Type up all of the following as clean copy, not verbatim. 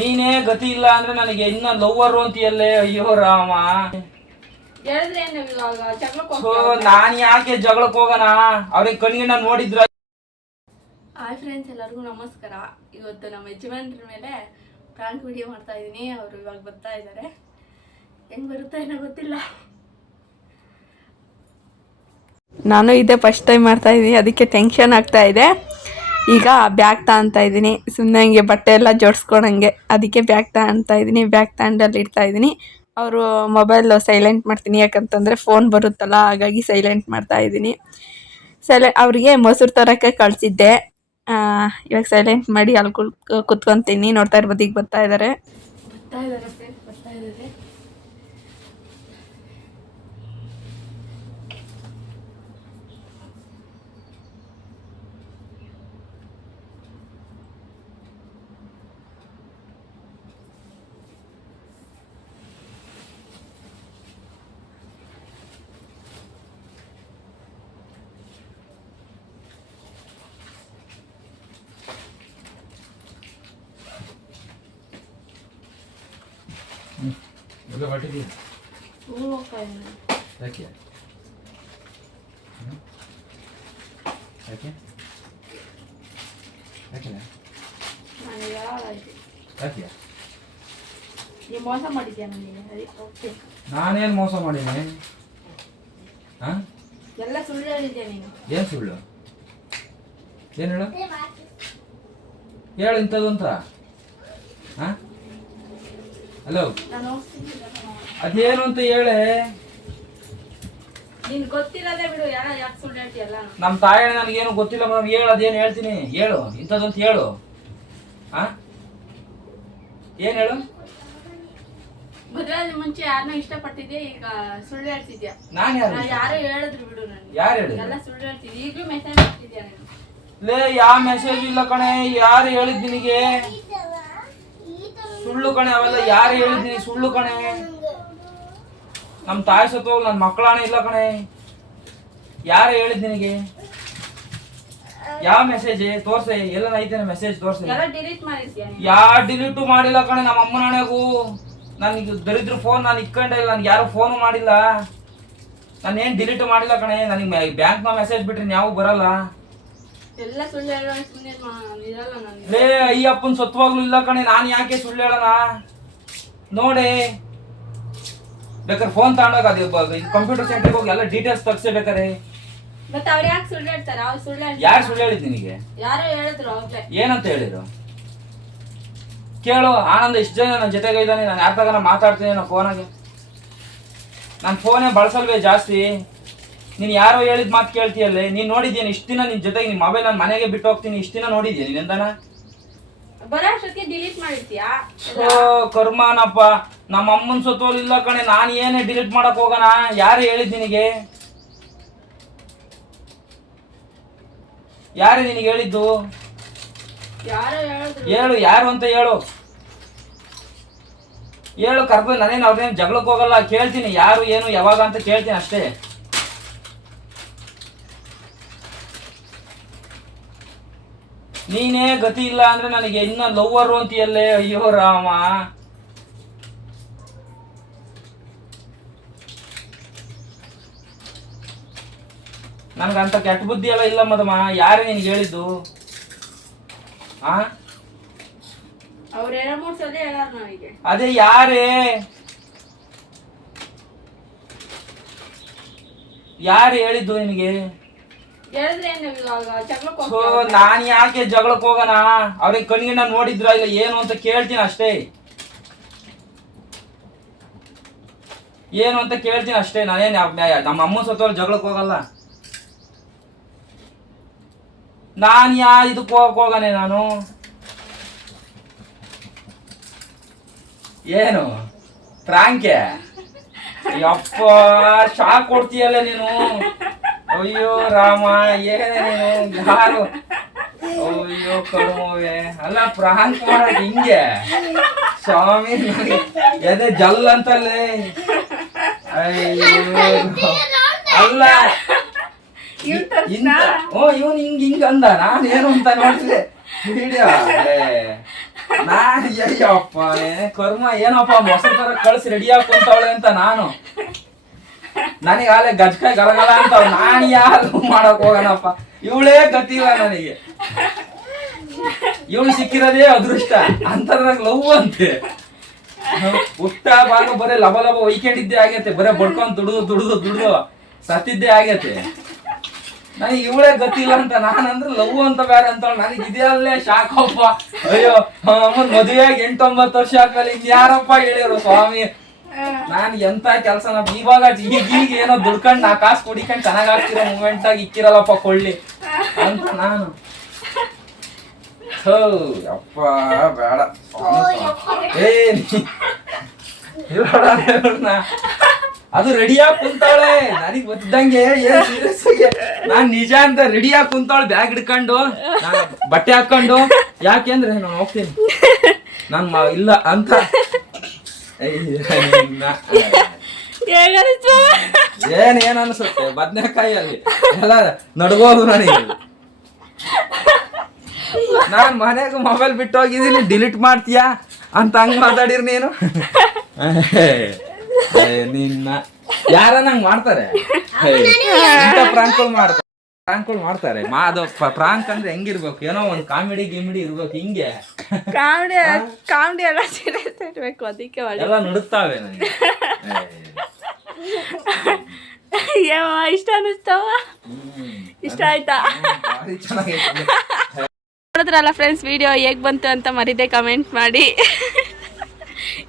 ನೀನೇ ಗತಿ ಇಲ್ಲ ಅಂದ್ರೆ ನನಗೆ ಇನ್ನ ಲವ್ವರು ಅಂತೀಯಲ್ಲೇ. ಅಯ್ಯೋ ರಾಮ. ಸೊ ನಾನ್ ಯಾಕೆ ಜಗಳಕ್ಕೆ ಹೋಗೋಣ? ಅವ್ರಿಗೆ ಕಣ್ಣಿನ ನೋಡಿದ್ರ. ಹಾಯ್ ಫ್ರೆಂಡ್ಸ್, ಎಲ್ಲರಿಗೂ ನಮಸ್ಕಾರ. ಇವತ್ತು ನಮ್ಮ ಯಜಮಾನ್ರ ಮೇಲೆ ಪ್ರಾಂಕ್ ವಿಡಿಯೋ ಮಾಡ್ತಾ ಇದ್ದೀನಿ. ಅವರು ಇವಾಗ ಬರ್ತಾ ಇದ್ದಾರೆ. ಹೆಂಗ್ ಬರುತ್ತಾ ಏನೋ ಗೊತ್ತಿಲ್ಲ. ನಾನು ಇದೇ ಫಸ್ಟ್ ಟೈಮ್ ಮಾಡ್ತಾ ಇದ್ದೀನಿ, ಅದಕ್ಕೆ ಟೆನ್ಷನ್ ಆಗ್ತಾ ಇದೆ. ಈಗ ಬ್ಯಾಗ್ ತಗೊತಾ ಇದ್ದೀನಿ, ಸುಮ್ಮನೆ ಹಂಗೆ ಬಟ್ಟೆ ಎಲ್ಲ ಜೋಡಿಸ್ಕೊಳಂಗೆ. ಅದಕ್ಕೆ ಬ್ಯಾಗ್ ತಗೊತಾ ಇದ್ದೀನಿ. ಬ್ಯಾಗ್ ತಗೊಂಡಲ್ಲಿ ಇಡ್ತಾ ಇದ್ದೀನಿ. ಅವರು ಮೊಬೈಲ್ ಸೈಲೆಂಟ್ ಮಾಡ್ತೀನಿ, ಯಾಕಂತಂದರೆ ಫೋನ್ ಬರುತ್ತಲ್ಲ, ಹಾಗಾಗಿ ಸೈಲೆಂಟ್ ಮಾಡ್ತಾ ಇದ್ದೀನಿ. ಅವರಿಗೆ ಮೊಸರು ತರೋಕ್ಕೆ ಕಳಿಸಿದ್ದೆ. ಇವಾಗ ಸೈಲೆಂಟ್ ಮಾಡಿ ಅಲ್ಲಿ ಕುತ್ಕೊತೀನಿ. ನೋಡ್ತಾ ಇರ್ಬೋದು, ಈಗ ಬರ್ತಾ ಇದ್ದಾರೆ ಫ್ರೆಂಡ್ಸ್, ಬರ್ತಾ ಇದ್ದಾರೆ. ಮೋಸ ಮಾಡಿದ್ಯಾ ನನಗೆ? ನಾನೇನ್ ಮೋಸ ಮಾಡಿನಿ? ಎಲ್ಲ ಸುಳ್ಳು ಹೇಳಿದ್ಯಾ ನೀನು. ಏನ್ ಸುಳ್ಳು? ಏನ್ ಹೇಳು? ಹೇಳು ಇಂಥದ್ದು ಅಂತ. ಹಲೋ, ಅದೇನು ಅಂತ ಹೇಳೆ. ನಿನ್ ಗೊತ್ತಿಲ್ಲದೆ ಬಿಡು, ಯಾಕೆ ಸುಳ್ಳು ಹೇಳ್ತೀಯಲ್ಲ? ನಮ್ ತಾಯಿ ನನಗೇನು ಗೊತ್ತಿಲ್ಲ ಮೇಡಮ್. ಹೇಳು, ಅದೇನು ಹೇಳ್ತೀನಿ. ಹೇಳು ಇಂಥದ್ದಂತ ಹೇಳು. ಏನ್ ಹೇಳು? ಮದುವೆ ಮುಂಚೆ ಯಾರನ್ನ ಇಷ್ಟಪಟ್ಟಿದ್ಯಾ, ಈಗ ಸುಳ್ಳು ಹೇಳ್ತಿದ್ಯಾ? ನಾನು ಯಾರು ಹೇಳಿದ್ರು ಬಿಡು. ನಾನು ಯಾರು ಹೇಳಿದ್ರು? ಎಲ್ಲ ಸುಳ್ಳು ಹೇಳ್ತಿದ್ಯಾ. ಈಗಲೂ ಮೆಸೇಜ್ ಮಾಡ್ತಿದ್ಯಾ ನೀನು? ಲೇ, ಯಾವ ಮೆಸೇಜ್ ಇಲ್ಲ ಕಣೆ. ಯಾರು ಹೇಳಿದ್ ನಿನಗೆ? ಸುಳ್ಳು ಕಣೆ ಅವೆಲ್ಲ. ಯಾರು ಹೇಳಿದ್ದೀನಿ? ಸುಳ್ಳು ಕಣೆ. ನಮ್ ತಾಯಿ ಸತ್ತು ನನ್ ಮಕ್ಕಳಾಣೆ ಇಲ್ಲ ಕಣೆ. ಯಾರು ಹೇಳಿದ್ ನಿನಗೆ? ಯಾವ ಮೆಸೇಜ್ ತೋರ್ಸೆ? ಎಲ್ಲ ಐತೇನೆ ಮೆಸೇಜ್ ತೋರ್ಸೆ. ಯಾರು ಡಿಲೀಟು ಮಾಡಿಲ್ಲ ಕಣೆ. ನಮ್ಮ ಅಮ್ಮನ ಹಣೆಗೂ ನನಗೆ ದರಿದ್ರ ಫೋನ್ ನಾನು ಇಟ್ಕೊಂಡೆ ಇಲ್ಲ. ನನ್ಗೆ ಯಾರು ಫೋನು ಮಾಡಿಲ್ಲ. ನಾನೇನ್ ಡಿಲೀಟ್ ಮಾಡಿಲ್ಲ ಕಣೆ. ನನಗೆ ಬ್ಯಾಂಕ್ ನ ಮೆಸೇಜ್ ಬಿಟ್ರೆ ಯಾವ ಬರಲ್ಲ. ಲೇ, ಅಯ್ಯಪ್ಪನ್ ಸತ್ವಾಗ್ಲೂ ಇಲ್ಲ ಕಣೆ. ನಾನು ಯಾಕೆ ಸುಳ್ಳು ಹೇಳೋಣ? ನೋಡಿ, ಬೇಕಾದ್ರೆ ಫೋನ್ ತಗೊಂಡಾಗ ಅದು ಕಂಪ್ಯೂಟರ್ ಸೆಂಟರ್ಗೆ ಹೋಗಿ ಎಲ್ಲ ಡೀಟೇಲ್ಸ್ ತಗ್ಸೇ ಬೇಕಾರೆ. ಯಾರು ಸುಳ್ಳು ಹೇಳಿದ್ ನಿನಗೆ? ಏನಂತ ಹೇಳಿದ್ರು? ಕೇಳು. ಆನಂದ ಇಷ್ಟು ಜನ ನನ್ನ ಜೊತೆಗೆ ಇದ್ದಾನೆ. ನಾನು ಯಾರ ತಗನ ಮಾತಾಡ್ತೀನಿ ನಾನು ಫೋನಾಗೆ. ನಾನು ಫೋನೇ ಬಳಸಲ್ವೇ ಜಾಸ್ತಿ. ನೀನು ಯಾರೋ ಹೇಳಿದ ಮಾತು ಕೇಳ್ತೀಯಲ್ಲೇ. ನೀನು ನೋಡಿದ್ಯೇನು ಇಷ್ಟು ದಿನ ನಿನ್ ಜೊತೆಗೆ? ನಿಮ್ಮ ಮೊಬೈಲ್ ನಾನು ಮನೆಗೆ ಬಿಟ್ಟು ಹೋಗ್ತೀನಿ ಇಷ್ಟು ದಿನ ನೋಡಿದ್ಯಾ ನೀನ್ ಎಂದನ? ಕರ್ಮಾನಪ್ಪ. ನಮ್ಮ ಅಮ್ಮನ ಸತ್ತೋಲ್ ಇಲ್ಲ ಕಣೆ. ನಾನು ಏನೇ ಡಿಲೀಟ್ ಮಾಡಕ್ ಹೋಗೋಣ? ಯಾರು ಹೇಳಿದ್ ನಿನಗೆ? ಯಾರು ನಿನಗೆ ಹೇಳಿದ್ದು? ಹೇಳು, ಯಾರು ಅಂತ ಹೇಳು. ಹೇಳು, ಕರ್ಕೊಂಡು ನಾನೇನು ಅವ್ರನ್ನೇನು ಜಗಳಕ್ಕೆ ಹೋಗಲ್ಲ. ಕೇಳ್ತೀನಿ ಯಾರು ಏನು ಯಾವಾಗ ಅಂತ ಕೇಳ್ತೀನಿ ಅಷ್ಟೇ. ನೀನೇ ಗತಿ ಇಲ್ಲ ಅಂದ್ರೆ ನನಗೆ ಇನ್ನ ಲವ್ವರು ಅಂತೀಯಲ್ಲೇ. ಅಯ್ಯೋ ರಾಮ. ನನ್ಗಂತ ಕೆಟ್ಟ ಬುದ್ಧಿ ಎಲ್ಲ ಇಲ್ಲ ಮದಮ್ಮ. ಯಾರೇ ನಿನ್ಗೆ ಹೇಳಿದ್ದು? ಅದೇ ಯಾರೇ? ಯಾರು ಹೇಳಿದ್ದು ನಿನಗೆ? ಸೊ ನಾನ್ ಯಾಕೆ ಜಗಳಕ್ಕೆ ಹೋಗೋಣ? ಅವ್ರಿಗೆ ಕಣ್ಣಿನ ನೋಡಿದ್ರ ಇಲ್ಲ ಏನು ಅಂತ ಕೇಳ್ತೀನಿ ಅಷ್ಟೇ. ಏನು ಅಂತ ಕೇಳ್ತೀನಿ ಅಷ್ಟೇ. ನಾನೇನ್ ನಮ್ಮ ಅಮ್ಮ ಸತ್ತೋಲ್ ಜಗಳಕ್ಕೆ ಹೋಗಲ್ಲ. ನಾನ್ ಇದಕ್ಕೆ ಹೋಗನೆ ನಾನು? ಏನು ಪ್ರಾಂಕೆ? ಯಪ್ಪ, ಶಾಕ್ ಕೊಡ್ತೀಯಲ್ಲ ನೀನು. ಅಯ್ಯೋ ರಾಮ, ಏನೇ ನೀನು? ಯಾರು? ಅಯ್ಯೋ ಕಡುಮುವೆ. ಅಲ್ಲ, ಪ್ರಾಂಕ್ ಮಾಡೋದು ಹಿಂಗೆ ಸ್ವಾಮಿ? ಎದೆ ಜಲ್ ಅಂತಲ್ಲೇ. ಅಯ್ಯೋ ಅಲ್ಲ, ಇವನು ಹಿಂಗ ಅಂದ. ನಾನು ಏನು ಅಂತ ನೋಡ್ತಿದ್ದೆ ವಿಡಿಯೋ. ಅಯ್ಯಪ್ಪ ಕರ್ಮ ಏನಪ್ಪ ಮೊಸರು ತರ ಕಳ್ಸಿ ರೆಡಿ ಕುಂತವಳೆ ಅಂತ ನಾನು ನನಗೆ ಆಲೆ ಗಜ್ಕಾಯಿ ಗಲಗಲ ಅಂತ ನಾನು ಯಾರು ಮಾಡಕ್ ಹೋಗೋಣಪ್ಪ. ಇವಳೇ ಗತಿ ಇಲ್ಲ ನನಗೆ. ಇವಳು ಸಿಕ್ಕಿರೋದೇ ಅದೃಷ್ಟ ಅಂತದ್ರಾಗ ಲವ್ ಅಂತೆ. ಹುಟ್ಟ ಭಾಗ ಬರೀ ಲಬ ಲಬ ಒಯ್ಕೊಂಡಿದ್ದೇ ಆಗೈತೆ. ಬರೇ ಬಡ್ಕೊಂಡ್ ದುಡ್ದು ಸತ್ತಿದ್ದೇ ಆಗೈತೆ. ನನಗೆ ಇವಳೇ ಗೊತ್ತಿಲ್ಲ ಅಂತ ನಾನಂದ್ರೆ ಲವ್ ಅಂತ ಬೇರೆ ಅಂತ ನನಗೆ ಇದೆಯಲ್ಲೇ ಶಾಕಪ್ಪ. ಅಯ್ಯೋ ಅಮ್ಮನ್ ಮದುವೆಯಾಗಿ 8-9 ವರ್ಷ ಆದ್ಮೇಲೆ ಇನ್ಯಾರಪ್ಪ ಹೇಳಿರು ಸ್ವಾಮಿ. ನಾನು ಎಂತ ಕೆಲ್ಸನ ಇವಾಗ ಈಗ ಏನೋ ದುಡ್ಕೊಂಡ್ 4 ಕಾಸು ಕುಡಿಕೊಂಡ್ ಚೆನ್ನಾಗ್ ಆಗ್ತಿರೋ ಮೂಮೆಂಟ್ ಆಗಿ ಇಕ್ಕಿರಲ್ಲಪ್ಪ ಕೊಳ್ಳಿ ಅಂತ ನಾನು. ಅಪ್ಪ ಬೇಡ ಅದು ರೆಡಿಯಾಗಿ ಕುಂತಾಳೆ. ನನಗ್ ಗೊತ್ತಿದ್ದಂಗೆ ಏನ್ ಸೀರಿಯಸ್ ಆಗಿ ನಾನ್ ನಿಜ ಅಂತ ರೆಡಿಯಾಗಿ ಕುಂತಾಳೆ ಬ್ಯಾಗ್ ಹಿಡ್ಕೊಂಡು ಬಟ್ಟೆ ಹಾಕೊಂಡು. ಯಾಕೆಂದ್ರೆ ನಾನು ಹೋಗ್ತೀನಿ ನಾನು ಇಲ್ಲ ಅಂತ. ಏನ್ ಅನ್ಸುತ್ತೆ ಬದ್ನೆಕಾಯಲ್ಲಿ ಎಲ್ಲ ನಡ್ಗೋದು ನನಗೆ. ನಾನ್ ಮನೆಗೆ ಮೊಬೈಲ್ ಬಿಟ್ಟು ಹೋಗಿದ್ದೀನಿ ಡಿಲೀಟ್ ಮಾಡ್ತೀಯಾ ಅಂತ ಹಂಗ್ ಮಾತಾಡಿರ್ ನೀನು. ನಿನ್ನ ಯಾರ ನಂಗ್ ಮಾಡ್ತಾರೆ ಪ್ರಾಂಕ್ಗಳು ಮಾಡ್ತಾರೆ. ಅದು ಪ್ರಾಂಕ್ ಅಂದ್ರೆ ಹೆಂಗಿರ್ಬೇಕು, ಏನೋ ಒಂದ್ ಕಾಮಿಡಿ ಗಿಮಿಡಿ ಇರ್ಬೇಕು. ಹಿಂಗೆ ಕಾಮಿಡಿ ಎಲ್ಲ ಸೀರಿಯಸ್ ಇರ್ಬೇಕು. ಅದಕ್ಕೆ ಎಲ್ಲ ನುಡುಕ್ತಾವೆ ನನಗೆ. ಇಷ್ಟ ಅನಿಸ್ತಾವ? ಇಷ್ಟ ಆಯ್ತಾ? ನೋಡಿದ್ರಲ್ಲ ಫ್ರೆಂಡ್ಸ್, ವಿಡಿಯೋ ಹೇಗ್ ಬಂತು ಅಂತ ಮರಿದೆ ಕಮೆಂಟ್ ಮಾಡಿ.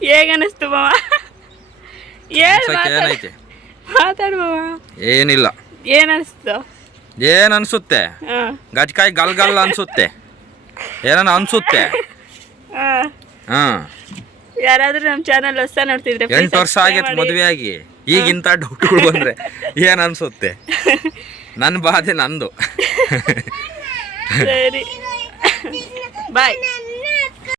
ಹೇಗ್ ಅನಿಸ್ತು ಮಾವ? ಮಾತಾಡು ಮಾವ. ಏನಿಲ್ಲ. ಏನ್ ಅನಿಸ್ತು? ಏನ್ ಅನ್ಸುತ್ತೆ? ಗಜ್ಕಾಯಿ ಗಲ್ ಅನ್ಸುತ್ತೆ. ಏನೋ ಅನ್ಸುತ್ತೆ. ಯಾರಾದ್ರೂ ನಮ್ ಚಾನಲ್ ಹೊಸ ನೋಡ್ತಿದ್ರೆ 8 ವರ್ಷ ಆಗೈತೆ ಮದುವೆ ಆಗಿ. ಈಗಿಂತ ಡೌಟ್ಗಳು ಬಂದ್ರೆ ಏನ್ ಅನ್ಸುತ್ತೆ? ನನ್ನ ಬಾಧೆ ನಂದು. ಸರಿ ಬಾಯ್.